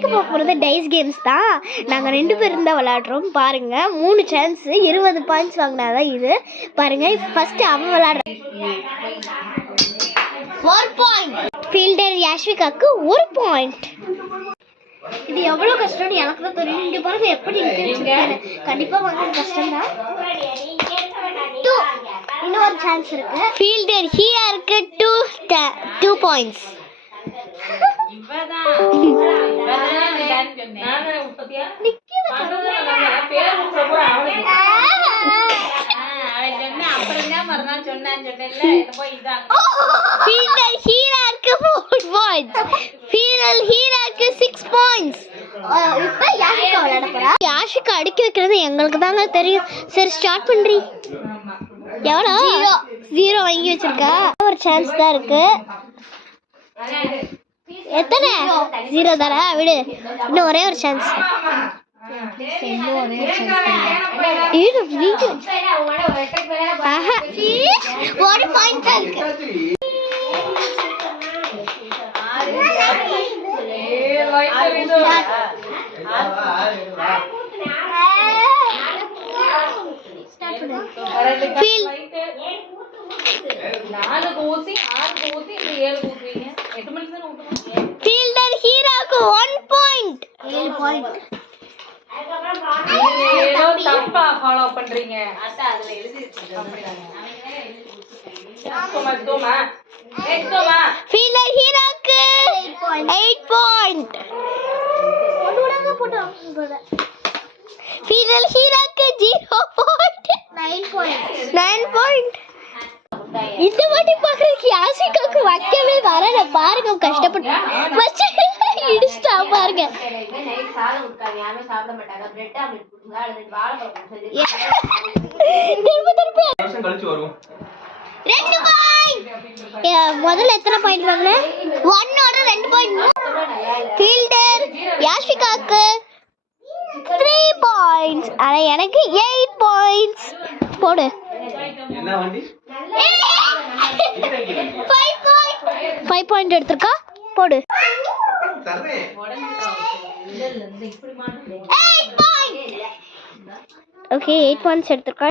இன்னைக்கு பார்க்க போகிறது டைஸ் கேம்ஸ் தான். நாங்கள் 2 பேர் இருந்தால் விளையாடுறோம். பாருங்கள், 3 சான்ஸு 20 பாயிண்ட்ஸ் வாங்கினாதான் இது. பாருங்கள், ஃபஸ்ட்டு அவன் விளையாடுறான். 4 பாயிண்ட். ஃபீல்டர் யாஷ்விகாவுக்கு 1 பாயிண்ட். இது எவ்வளோ கஷ்டம்னு எனக்கு தான் தெரியும். இங்கே பாருங்க எப்படி கண்டிப்பாக வாங்குறது கஷ்டம் தான். இன்னொரு சான்ஸ் இருக்கு. Fielder ஹீராருக்கு 2 points. யாஷிகா அடுக்கி வைக்கிறது எங்களுக்கு தாங்க தெரியும். சரி, ஸ்டார்ட் பண்றீ. எவ்வளோ? 0 வாங்கி வச்சிருக்கா. ஒரு சான்ஸ் தான் இருக்கு. எத்தனை? 0 தானே, விடு. இன்னும் ஒரே ஒரு சான்ஸ். ஒரு பாயிண்ட் தான் இருக்கு. ஃபீல்டர் ஹீராக்கு 1 பாயிண்ட். 7 பாயிண்ட். ஏதோ தப்பா ஃபாலோ பண்றீங்க. அத அதுல எழுதி வச்சிருக்கீங்க. Fielder ஹீராக்கு 8 point. ஒண்ணுடங்க போடு. ஃபீல்டர் ஹீராக்கு 0 பாயிண்ட். 9 பாயிண்ட். இந்த வாட்டி பாக்குறதுக்கு யாஷிகாவுக்கு வைக்கவே வரல. பாருங்க, கஷ்டப்பட்டு இடிச்சிட்டா பாருங்க. முதல்ல எத்தனை பாயிண்ட் வாங்க? 1ஓட 2 பாயிண்ட். ஃபீல்டர் யாஷிகாவுக்கு 3 பாயிண்ட்ஸ். ஆனா எனக்கு 8 பாயிண்ட்ஸ். போடு. 5 பாயிண்ட் எடுத்துருக்கா. போடு. 8 பாயிண்ட். Okay, 8 points எடுத்துருக்கா.